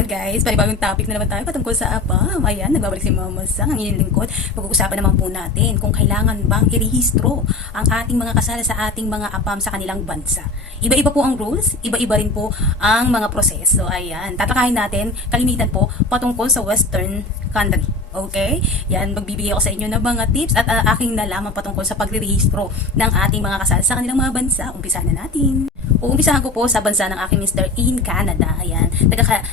So guys, panibagong topic na naman tayo patungkol sa APAM. Ayan, nagbabalik si Mama Sang, ang inyong lingkod. Pag-uusapan naman po natin kung kailangan bang irehistro ang ating mga kasal sa ating mga APAM sa kanilang bansa. Iba-iba po ang rules, iba-iba rin po ang mga proseso. Ayan, tatalakayin natin kalimitan po patungkol sa Western country. Okay? Yan, magbibigay ako sa inyo ng mga tips at aking nalaman patungkol sa pagrerehistro ng ating mga kasal sa kanilang mga bansa. Umpisa na natin. Uumpisahan ko po sa bansa ng aking mister in Canada. Ayan.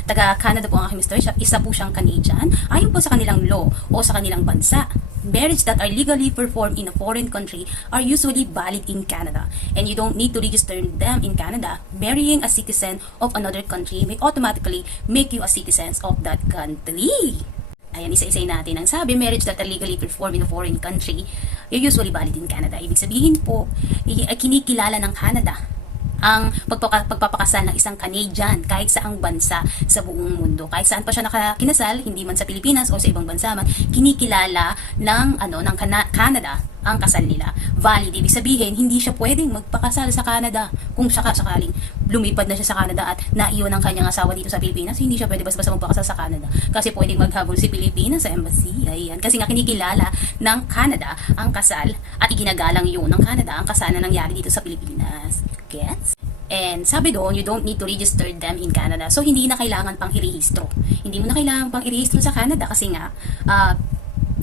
Taga-Canada po ang aking mister. Isa po siyang Canadian. Ayon po sa kanilang law o sa kanilang bansa, marriage that are legally performed in a foreign country are usually valid in Canada. And you don't need to register them in Canada. Marrying a citizen of another country may automatically make you a citizen of that country. Ayan, isa-isay natin. Ang sabi, marriage that are legally performed in a foreign country are usually valid in Canada. Ibig sabihin po, kinikilala ng Canada ang pagpapakasal ng isang Canadian kahit saang bansa sa buong mundo. Kahit saan pa siya nakakinasal, hindi man sa Pilipinas o sa ibang bansa man, kinikilala ng Canada ang kasal nila. Valid, ibig sabihin, hindi siya pwedeng magpakasal sa Canada. Kung sakaling lumipad na siya sa Canada at naiwan ang kanyang asawa dito sa Pilipinas, hindi siya pwede basta magpakasal sa Canada. Kasi pwedeng maghabol si Pilipinas sa embassy. Ayan. Kasi nga kinikilala ng Canada ang kasal at iginagalang yun ng Canada ang kasal na nangyari dito sa Pilipinas. Gets? And sabi doon, you don't need to register them in Canada. So, hindi na kailangan pang irehistro. Hindi mo na kailangan pang irehistro sa Canada kasi nga,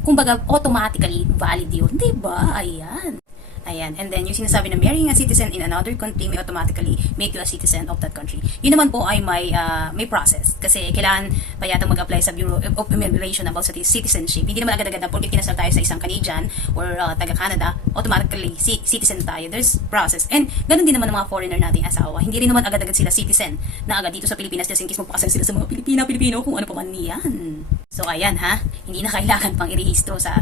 kumbaga, automatically valid yun. Diba? Ayan. Ayan. And then, yung sinasabi na marrying a citizen in another country may automatically make you a citizen of that country. Yun naman po ay may process. Kasi kailangan pa yata mag-apply sa Bureau of Immigration about sa citizenship. Hindi naman agad-agad na porque kinasal tayo sa isang Canadian or taga-Canada, automatically citizen tayo. There's process. And ganun din naman ng mga foreigner nating asawa. Hindi rin naman agad-agad sila citizen na agad dito sa Pilipinas just in case magpakasal sila sa mga Pilipino, kung ano pa man yan. So, ayan ha. Hindi na kailangan pang irehistro sa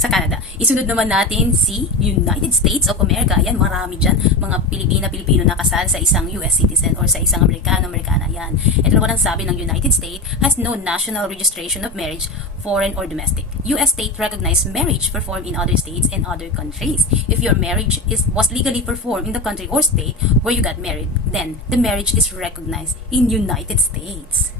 Canada. Isunod naman natin si United States of America. Ayan, marami dyan. Mga Pilipino na kasal sa isang US citizen or sa isang Amerikana. Ayan. Ito naman ang sabi ng United States has no national registration of marriage, foreign or domestic. US state recognized marriage performed in other states and other countries. If your marriage was legally performed in the country or state where you got married, then the marriage is recognized in United States.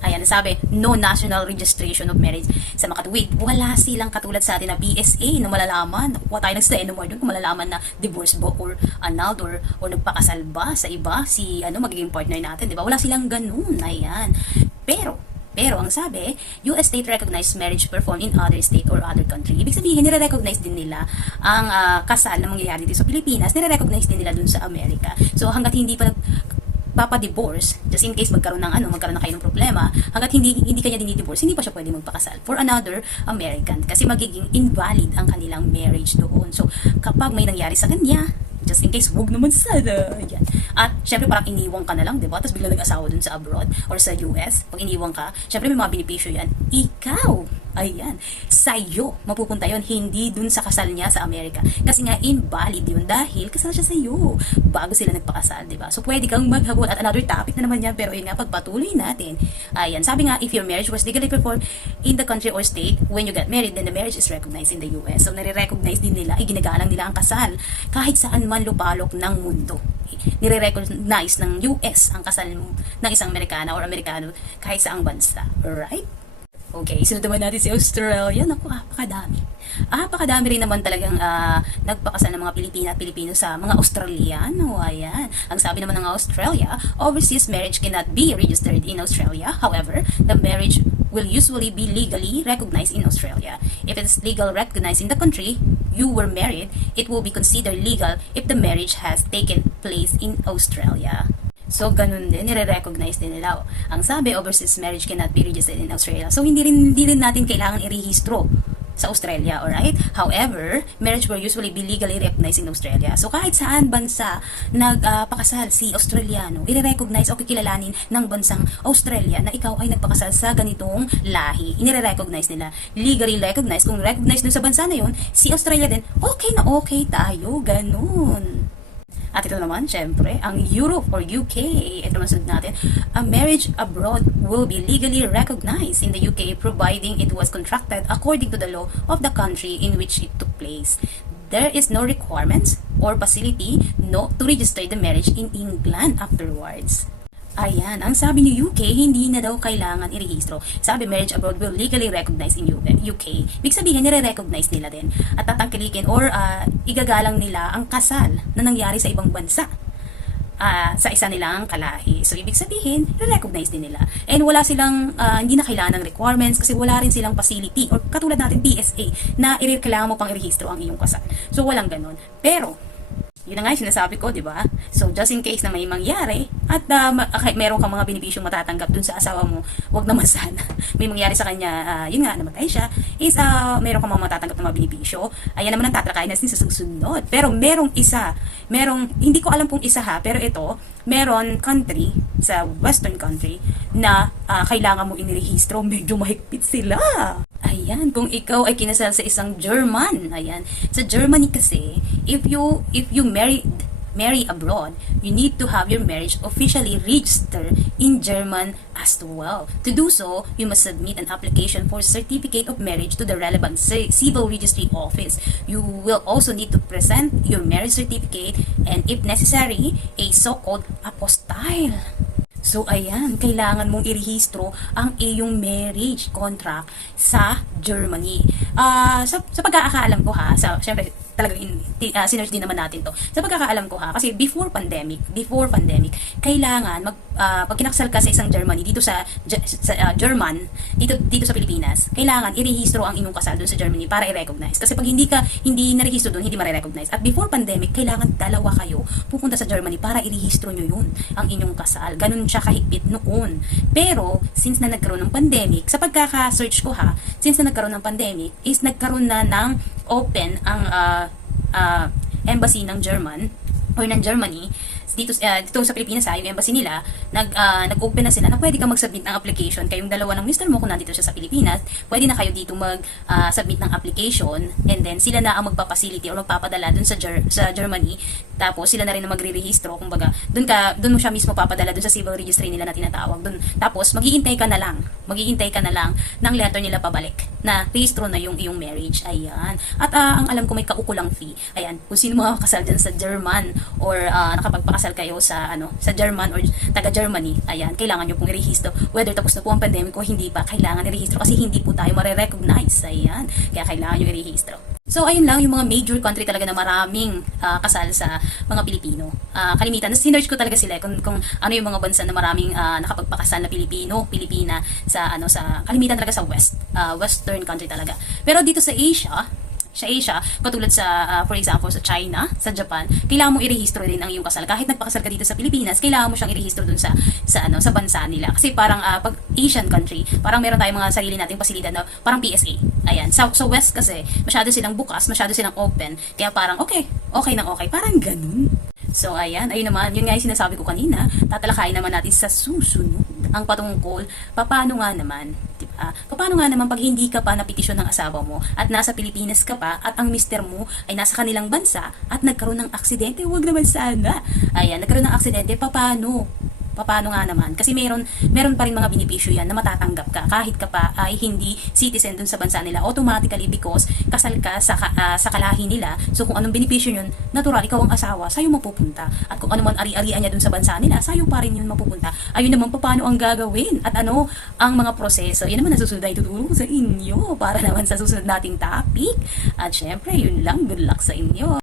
Ayan, sabi, no national registration of marriage. Sa makatuwid, wala silang katulad sa atin na PSA na malalaman. Huwag tayo nag-stay no more dun kung malalaman na divorce ba or annulled or nagpakasal ba sa iba si magiging partner natin, di ba? Wala silang ganun. Ayan. Pero ang sabi, US state recognized marriage performed in other state or other country. Ibig sabihin, nire-recognize din nila ang kasal na mangyayari dito sa Pilipinas, nire-recognize din nila dun sa Amerika. So, hanggat hindi pa papa-divorce, just in case magkaroon ng kayo ng problema, hanggat hindi kanya dinidivorce, hindi pa siya pwede magpakasal for another American kasi magiging invalid ang kanilang marriage doon. So, kapag may nangyari sa kanya, just in case, huwag naman sana. Yan. At, syempre, parang iniwang ka na lang, diba? Tapos bigla nag-asawa dun sa abroad or sa US. Pag iniwang ka, syempre may mga benepisyo yan. Ikaw, ayan, sa'yo, mapupunta yon, hindi dun sa kasal niya sa Amerika. Kasi nga, invalid yun dahil kasal siya sa'yo bago sila nagpakasal, diba? So, pwede kang maghabol at another topic na naman yan, pero yun nga, pagpatuloy natin. Ayan, sabi nga, if your marriage was legally performed in the country or state when you got married, then the marriage is recognized in the US. So, nare-recognize din nila, iginagalang nila ang kasal kahit saan man lupalok ng mundo. Nire-recognize ng US ang kasal ng isang Amerikana or Amerikano kahit saang bansa. Alright? Okay, sunod naman natin si Australia. Naku, apakadami. Apakadami rin naman talagang nagpakasal ng mga Pilipina at Pilipino sa mga Australiano. Ayan. Ang sabi naman ng Australia, overseas marriage cannot be registered in Australia. However, the marriage will usually be legally recognized in Australia. If it's legal recognized in the country you were married, it will be considered legal if the marriage has taken place in Australia. So, ganun din, nire-recognize din nila. Ang sabi, overseas marriage cannot be registered in Australia. So, hindi rin natin kailangan irehistro sa Australia, alright? However, marriage will usually be legally recognized in Australia. So, kahit saan bansa nagpakasal si Australiano, i-recognize o kikilalanin ng bansang Australia na ikaw ay nagpakasal sa ganitong lahi. I-recognize nila. Legally recognized. Kung recognize dun sa bansa na yun, si Australia din, okay na okay tayo. Ganun. At ito naman, syempre, ang Europe or UK. Ito naman sunod natin. A marriage abroad will be legally recognized in the UK providing it was contracted according to the law of the country in which it took place. There is no requirements or facility to register the marriage in England afterwards. Ayan, ang sabi ni UK, hindi na daw kailangan irehistro. Sabi, marriage abroad will legally recognized in UK. Ibig sabihin, nire-recognize nila din at tatangkilikin or igagalang nila ang kasal na nangyari sa ibang bansa. Sa isa nilang kalahi. So, ibig sabihin, recognize din nila. And wala silang, hindi na kailangan ng requirements kasi wala rin silang facility or katulad natin PSA na kailangan mo pang irehistro ang iyong kasal. So, walang ganun. Pero, yun na nga yung sinasabi ko, di ba? So, just in case na may mangyari at meron kang mga benepisyong matatanggap dun sa asawa mo, wag naman sana. May mangyari sa kanya, yun nga, namatay siya, is meron kang mga matatanggap na mga benepisyo. Ayan naman ang tatalakayin natin sa susunod. Pero hindi ko alam kung isa ha, pero ito, meron country, sa western country, na kailangan mo inirehistro, medyo mahigpit sila. Ayan, kung ikaw ay kinasal sa isang German, ayan, sa Germany kasi, if you marry abroad, you need to have your marriage officially registered in German as well. To do so, you must submit an application for certificate of marriage to the relevant civil registry office. You will also need to present your marriage certificate and if necessary, a so-called apostille. So, ayan, kailangan mong irehistro ang iyong marriage contract sa Germany. Sa pagkakaalam ko ha, syempre, talagang sinerge din naman natin to. Sa pagkakaalam ko ha, kasi before pandemic, kailangan pag kinakasal ka sa isang Germany dito sa German, dito sa Pilipinas, kailangan irehistro ang inyong kasal doon sa Germany para i-recognize. Kasi pag hindi na-rehistro doon, hindi ma-recognize. At before pandemic, kailangan dalawa kayo pupunta sa Germany para irehistro nyo yun, ang inyong kasal. Ganun siya kahigpit noon. Pero since na nagkaroon ng pandemic, sa pagkaka-search ko ha, since na nagkaroon ng pandemic, is nagkaroon na ng open ang embassy ng German or ng Germany dito sa Pilipinas yung embassy nila nag-open na sila na pwede ka mag-submit ng application. Kayong dalawa ng mister mo kung nandito siya sa Pilipinas, pwede na kayo dito mag-submit ng application and then sila na ang magpa-facility or magpapadala dun sa Germany. Tapos sila na rin na magre-rehistro, kumbaga doon mo siya mismo papadala dun sa civil registry nila na tinatawag dun. Tapos maghihintay ka na lang ng letter nila pabalik na rehistro na yung iyong marriage. Ayan. At ang alam ko may kaukulang fee. Ayan, kung sino makakasal dyan sa German or nakapagpakasal kayo sa German or taga Germany, ayan, kailangan nyo pong i-rehistro. Whether tapos na po ang pandemic o hindi pa, kailangan i-rehistro kasi hindi po tayo mare-recognize. Ayan, kaya kailangan nyo i-rehistro. So, ayun lang, yung mga major country talaga na maraming kasal sa mga Pilipino. Kalimitan, sinerge ko talaga sila kung ano yung mga bansa na maraming nakapagpakasal na Pilipina sa kalimitan talaga sa western country talaga. Pero dito sa Asia, katulad for example, sa China, sa Japan, kailangan mo i-rehistro din ang iyong kasal. Kahit nagpakasal ka dito sa Pilipinas, kailangan mo siyang i-rehistro dun sa bansa nila. Kasi parang pag Asian country, parang meron tayong mga sarili nating pasilidad na parang PSA. Ayan. Sa West kasi, masyado silang bukas, masyado silang open. Kaya parang okay nang okay. Parang ganun. So, ayun naman, yun nga yung sinasabi ko kanina, tatalakayin naman natin sa susunod ang patungkol, paano nga naman pag hindi ka pa napetisyon ng asawa mo at nasa Pilipinas ka pa at ang mister mo ay nasa kanilang bansa at nagkaroon ng aksidente, huwag naman sana. Ayan, nagkaroon ng aksidente, paano nga naman? Kasi meron pa rin mga benepisyo yan na matatanggap ka kahit ka pa ay hindi citizen dun sa bansa nila automatically because kasal ka sa kalahi nila. So kung anong benepisyo yun, natural, ikaw ang asawa, sa'yo mapupunta. At kung ano man ari-arian niya dun sa bansa nila, sa'yo pa rin yun mapupunta. Ayun naman paano ang gagawin at ano ang mga proseso. Yan naman ang susunod ay tutulong sa inyo para naman sa susunod nating topic. At syempre, yun lang. Good luck sa inyo.